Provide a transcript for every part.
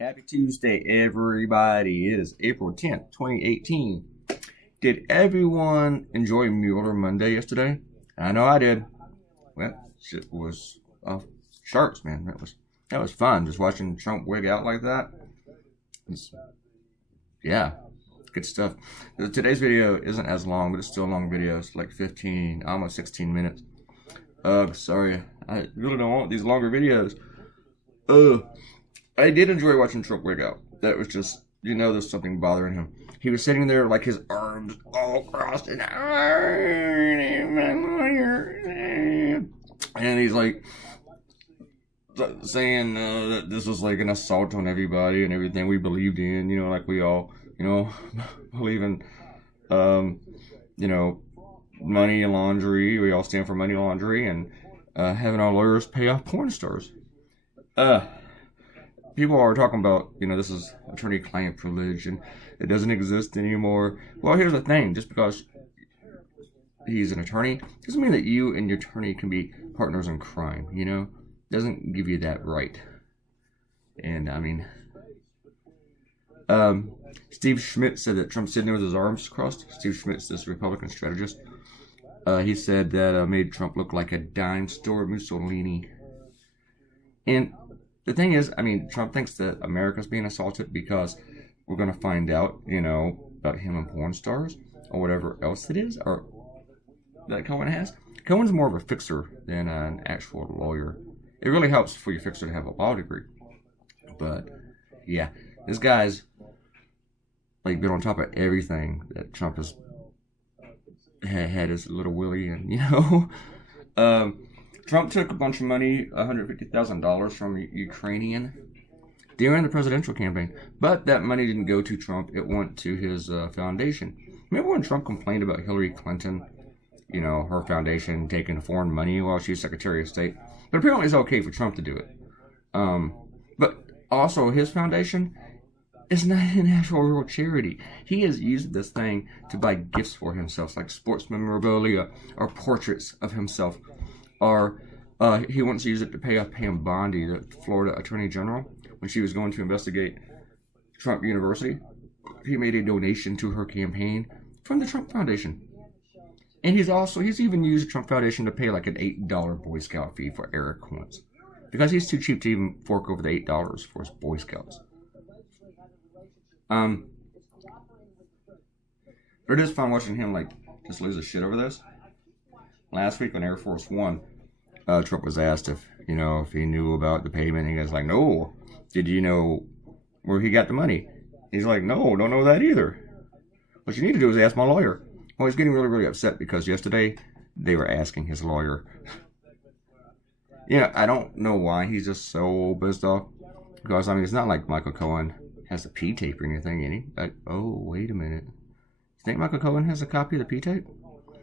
Happy Tuesday, everybody. It is April 10th, 2018. Did everyone enjoy Mueller Monday yesterday? I know I did. Well, shit was off charts, man. That was fun, just watching Trump wig out like that. Yeah, good stuff. Today's video isn't as long, but it's still a long video. It's like 15, almost 16 minutes. Sorry. I really don't want these longer videos. I did enjoy watching Trump wig out. That was just, there's something bothering him. He was sitting there like his arms all crossed and he's like saying that this was like an assault on everybody and everything we believed in, like we all, believe in, money laundry. We all stand for money laundry and having our lawyers pay off porn stars. People are talking about, this is attorney-client privilege and it doesn't exist anymore. Well, here's the thing. Just because he's an attorney doesn't mean that you and your attorney can be partners in crime, Doesn't give you that right. And, Steve Schmidt said that Trump's sitting there with his arms crossed. Steve Schmidt's this Republican strategist. He said that made Trump look like a dime store Mussolini. And the thing is, Trump thinks that America's being assaulted because we're going to find out, about him and porn stars or whatever else it is, or that Cohen has. Cohen's more of a fixer than an actual lawyer. It really helps for your fixer to have a law degree. But, yeah, this guy's, been on top of everything that Trump has had his little willy and, Trump took a bunch of money, $150,000 from Ukrainian during the presidential campaign. But that money didn't go to Trump. It went to his foundation. Remember when Trump complained about Hillary Clinton, her foundation taking foreign money while she was Secretary of State? But apparently it's okay for Trump to do it. But also his foundation is not an actual real charity. He has used this thing to buy gifts for himself, like sports memorabilia or portraits of himself. Or he wants to use it to pay off Pam Bondi, the Florida Attorney General, when she was going to investigate Trump University. He made a donation to her campaign from the Trump Foundation. And he's even used the Trump Foundation to pay like an $8 Boy Scout fee for Eric Quince. Because he's too cheap to even fork over the $8 for his Boy Scouts. But it is fun watching him just lose his shit over this. Last week on Air Force One, Trump was asked if he knew about the payment. And he was like, no. Did you know where he got the money? He's like, no, don't know that either. What you need to do is ask my lawyer. Well, he's getting really, really upset because yesterday they were asking his lawyer. I don't know why he's just so pissed off. Because, it's not like Michael Cohen has a P-tape or anything, any. Oh, wait a minute. You think Michael Cohen has a copy of the P-tape?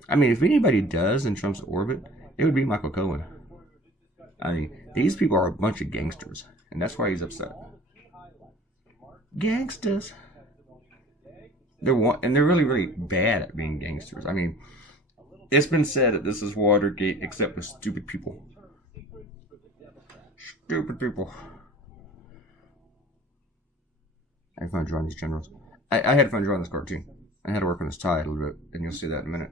If anybody does in Trump's orbit, it would be Michael Cohen. These people are a bunch of gangsters, and that's why he's upset. Gangsters. They're really, really bad at being gangsters. It's been said that this is Watergate, except with stupid people. Stupid people. I had fun drawing these generals. I had fun drawing this cartoon. I had to work on this tie a little bit, and you'll see that in a minute.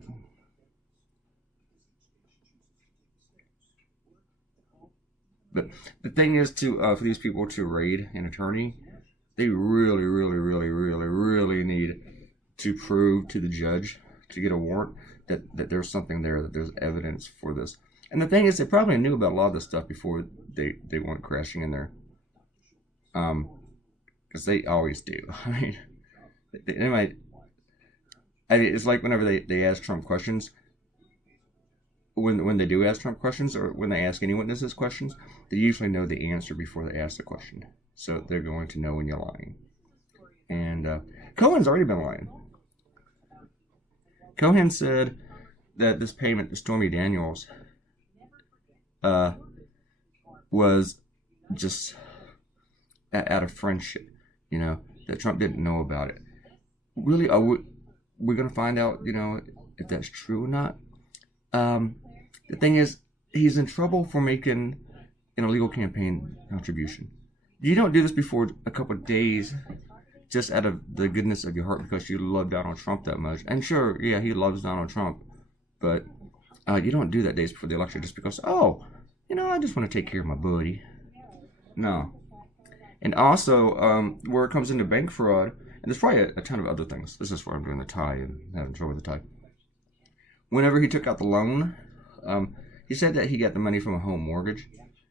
But the thing is, for these people to raid an attorney, they really, really, really, really, really need to prove to the judge, to get a warrant, that there's something there, that there's evidence for this. And the thing is, they probably knew about a lot of this stuff before they went crashing in there. Because they always do. They might... it's like whenever they ask Trump questions, when they do ask Trump questions, or when they ask any witnesses questions, they usually know the answer before they ask the question. So they're going to know when you're lying. And Cohen's already been lying. Cohen said that this payment to Stormy Daniels was just out of friendship, that Trump didn't know about it. Really, we're going to find out, if that's true or not. The thing is, he's in trouble for making an illegal campaign contribution. You don't do this before a couple of days just out of the goodness of your heart because you love Donald Trump that much. And sure, yeah, he loves Donald Trump, but you don't do that days before the election just because, oh, I just want to take care of my buddy. No. And also, where it comes into bank fraud, and there's probably a ton of other things. This is where I'm doing the tie and having trouble with the tie. Whenever he took out the loan, he said that he got the money from a home mortgage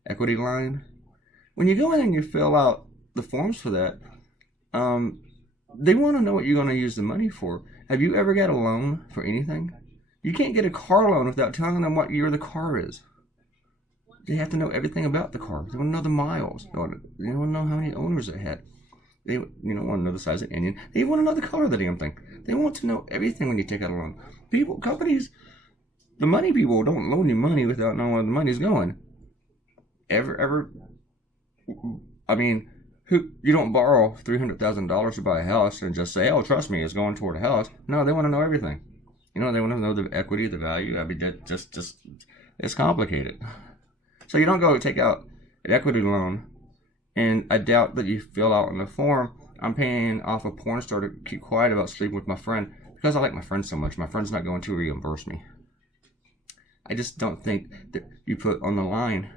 equity line. When you go in and you fill out the forms for that, they want to know what you're going to use the money for. Have you ever got a loan for anything? You can't get a car loan without telling them what year the car is. They have to know everything about the car. They want to know the miles. They want to know how many owners it had. They want to know the size of the engine. They want to know the color of the damn thing. They want to know everything when you take out a loan. Companies, the money people don't loan you money without knowing where the money's going. You don't borrow $300,000 to buy a house and just say, oh, trust me, it's going toward a house. No, they want to know everything. They want to know the equity, the value. It's complicated. So you don't go take out an equity loan, and I doubt that you fill out in the form, I'm paying off a porn star to keep quiet about sleeping with my friend because I like my friend so much. My friend's not going to reimburse me. I just don't think that you put on the line,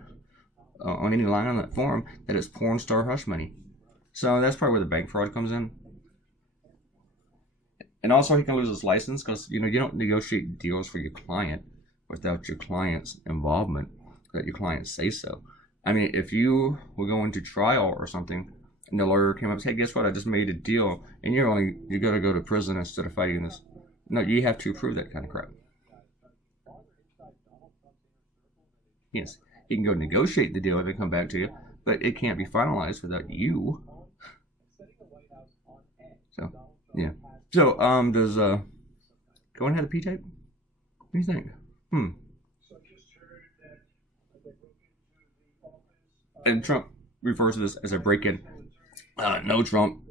on any line on that form, that it's porn star hush money. So that's probably where the bank fraud comes in. And also he can lose his license because, you don't negotiate deals for your client without your client's involvement. That your client say so. I mean, if you were going to trial or something, and the lawyer came up and said, hey, guess what? I just made a deal, and you're going to go to prison instead of fighting this. No, you have to approve that kind of crap. Yes, you can go negotiate the deal if it come back to you, but it can't be finalized without you. So, yeah. So, does going have a P-tape? What do you think? And Trump refers to this as a break-in. No, Trump.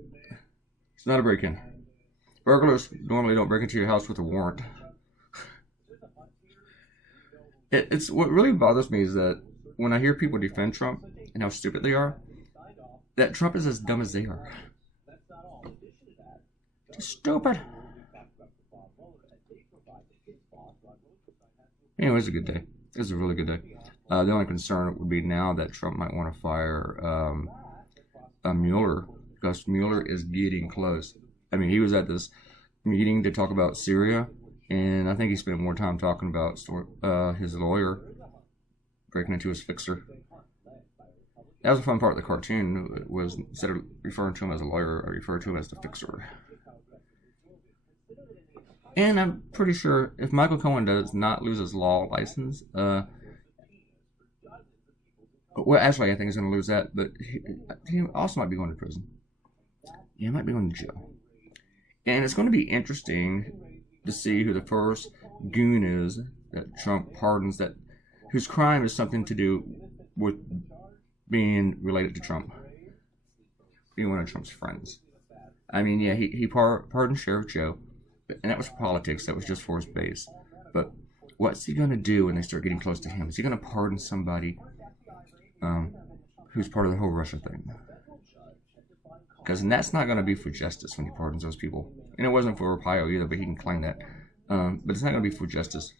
It's not a break-in. Burglars normally don't break into your house with a warrant. It's what really bothers me is that when I hear people defend Trump and how stupid they are, that Trump is as dumb as they are. Just stupid. Anyway, it was a good day. It was a really good day. The only concern would be now that Trump might want to fire Mueller because Mueller is getting close. I mean, he was at this meeting to talk about Syria, and I think he spent more time talking about his lawyer breaking into his fixer. That was a fun part of the cartoon. Was instead of referring to him as a lawyer, I referred to him as the fixer. And I'm pretty sure if Michael Cohen does not lose his law license, well, actually, I think he's going to lose that, but he also might be going to prison. Yeah, he might be going to jail. And it's going to be interesting to see who the first goon is that Trump pardons, whose crime is something to do with being related to Trump, being one of Trump's friends. I mean, yeah, he pardoned Sheriff Joe, and that was politics. That was just for his base. But what's he going to do when they start getting close to him? Is he going to pardon somebody who's part of the whole Russia thing? Because that's not going to be for justice when he pardons those people. And it wasn't for Arpaio either, but he can claim that. But it's not going to be for justice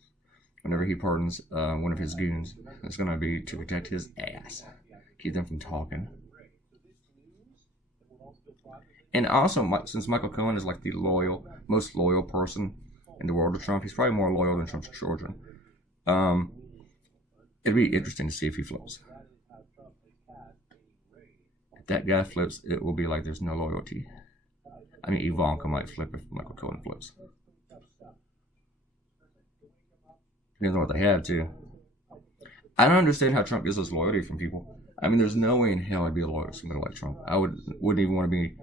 whenever he pardons one of his goons. It's going to be to protect his ass. Keep them from talking. And also, since Michael Cohen is like the most loyal person in the world of Trump, he's probably more loyal than Trump's children. It'd be interesting to see if he flips. If that guy flips, it will be like there's no loyalty. I mean, Ivanka might flip if Michael Cohen flips. Depends on what they have, too. I don't understand how Trump gets his loyalty from people. I mean, there's no way in hell I'd be loyal to somebody like Trump. I wouldn't even want to be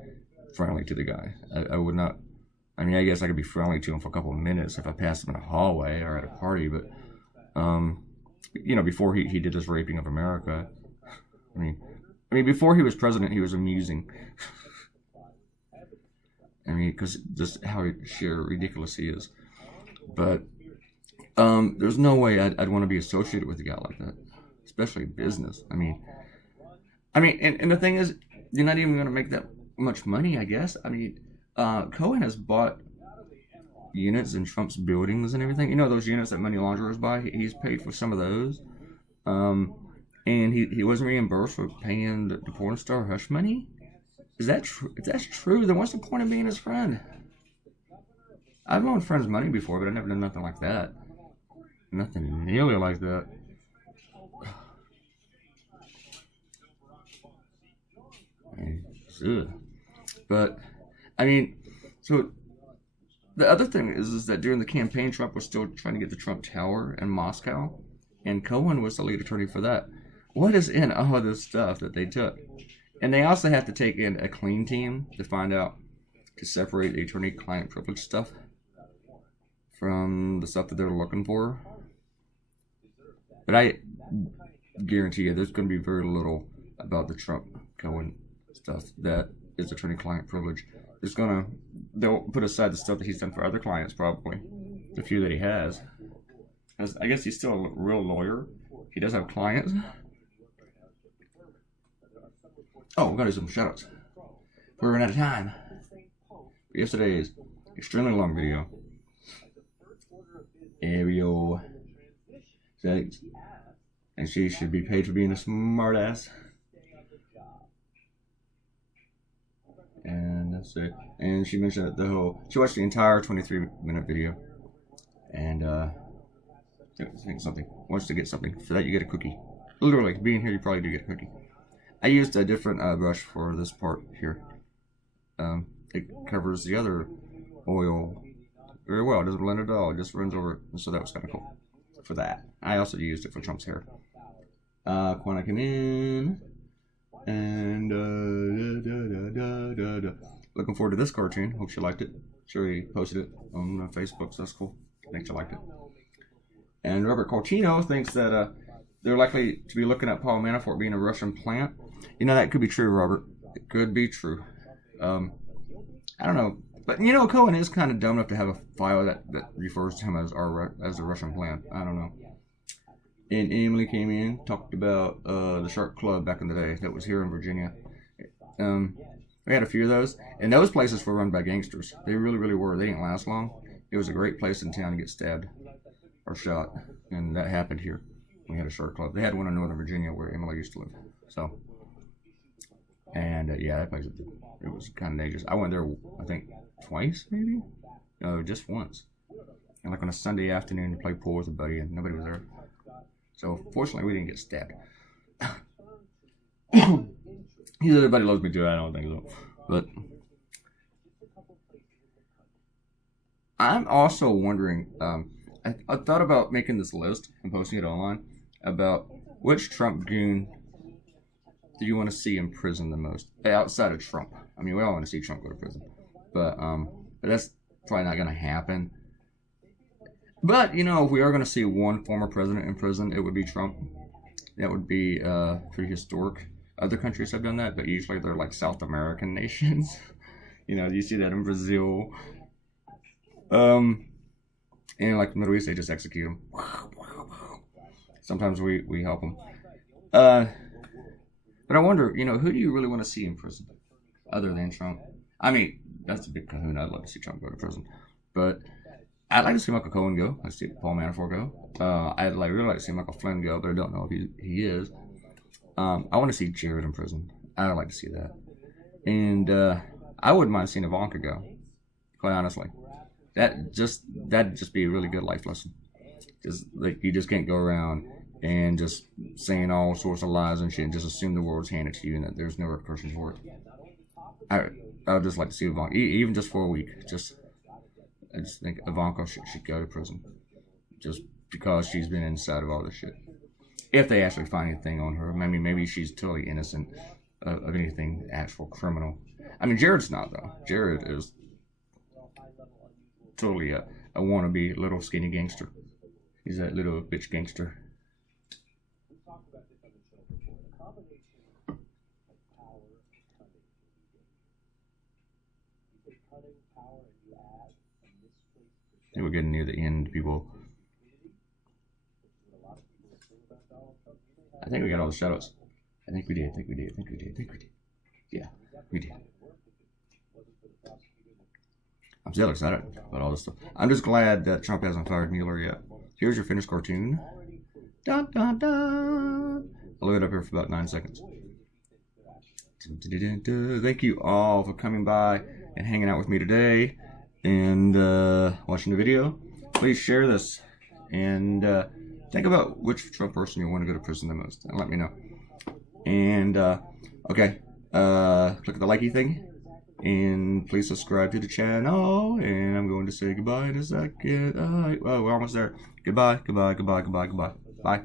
friendly to the guy. I would not. I mean, I guess I could be friendly to him for a couple of minutes if I passed him in a hallway or at a party, but, before he did this raping of America, I mean, before he was president, he was amusing. I mean, because just how sheer ridiculous he is. But there's no way I'd want to be associated with a guy like that, especially business. I mean, and the thing is, you're not even going to make that much money, I guess. I mean, Cohen has bought units in Trump's buildings and everything. You know those units that money launderers buy? He's paid for some of those. And he wasn't reimbursed for paying the porn star hush money? Is that true? If that's true, then what's the point of being his friend? I've loaned friends money before, but I've never done nothing like that. Nothing nearly like that. But, I mean, so the other thing is that during the campaign, Trump was still trying to get the Trump Tower in Moscow, and Cohen was the lead attorney for that. What is in all of this stuff that they took? And they also have to take in a clean team to find out, to separate the attorney-client privilege stuff from the stuff that they're looking for. But I guarantee you there's going to be very little about the Trump-Cohen stuff that is attorney-client privilege. They'll put aside the stuff that he's done for other clients, probably. The few that he has. I guess he's still a real lawyer. He does have clients. Oh, we got to do some shoutouts. We're running out of time. Yesterday's extremely long video. Ariel says, and she should be paid for being a smartass. And that's it. And she mentioned that she watched the entire 23-minute video. And, wants to get something. For that, you get a cookie. Literally, being here, you probably do get a cookie. I used a different brush for this part here. It covers the other oil very well. It doesn't blend at all. It just runs over it. So that was kind of cool for that. I also used it for Trump's hair. Quanah came in. And looking forward to this cartoon. Hope you liked it. Sure, he posted it on Facebook, so that's cool. Thanks, you liked it. And Robert Coltino thinks that they're likely to be looking at Paul Manafort being a Russian plant. You know, that could be true, Robert. It could be true. I don't know. But, you know, Cohen is kind of dumb enough to have a file that refers to him as a Russian plant. I don't know. And Emily came in, talked about the Shark Club back in the day that was here in Virginia. We had a few of those. And those places were run by gangsters. They really, really were. They didn't last long. It was a great place in town to get stabbed or shot. And that happened here. We had a Shark Club. They had one in Northern Virginia where Emily used to live. So, and yeah, that place, it was kind of dangerous. I went there, I think, twice, maybe? No, just once. And like on a Sunday afternoon to play pool with a buddy, and nobody was there. So, fortunately, we didn't get stabbed. Everybody loves me too, I don't think so. But I'm also wondering, I thought about making this list and posting it online about which Trump goon do you want to see in prison the most outside of Trump. I mean, we all want to see Trump go to prison, but that's probably not going to happen. But you know, if we are going to see one former president in prison, it would be Trump. That would be pretty historic. Other countries have done that, but usually they're like South American nations. You know, you see that in Brazil. And like the Middle East, they just execute them. Sometimes we help them. But I wonder, you know, who do you really want to see in prison other than Trump? I mean, that's a big kahuna. I'd love to see Trump go to prison. But I'd like to see Michael Cohen go. I'd see Paul Manafort go. I'd really like to see Michael Flynn go, but I don't know if he is. I want to see Jared in prison. I'd like to see that. And I wouldn't mind seeing Ivanka go, quite honestly. That'd just be a really good life lesson. Just like you just can't go around and just saying all sorts of lies and shit and just assume the world's handed to you and that there's no repercussions for it. I would just like to see Ivanka, even just for a week. I just think Ivanka should go to prison, just because she's been inside of all this shit. If they actually find anything on her, I mean, maybe she's totally innocent of anything actual criminal. I mean, Jared's not though. Jared is totally a wannabe little skinny gangster. He's that little bitch gangster. I think we're getting near the end, people. I think we got all the shoutouts. I think we did. Yeah, we did. I'm still excited about all this stuff. I'm just glad that Trump hasn't fired Mueller yet. Here's your finished cartoon. Dun, dun, dun. I'll leave it up here for about 9 seconds. Thank you all for coming by and hanging out with me today and watching the video. Please share this and think about which Trump person you want to go to prison the most and let me know. And okay, click the likey thing and please subscribe to the channel. And I'm going to say goodbye in a second. Oh, we're almost there. Goodbye, goodbye, goodbye, goodbye, goodbye. Bye.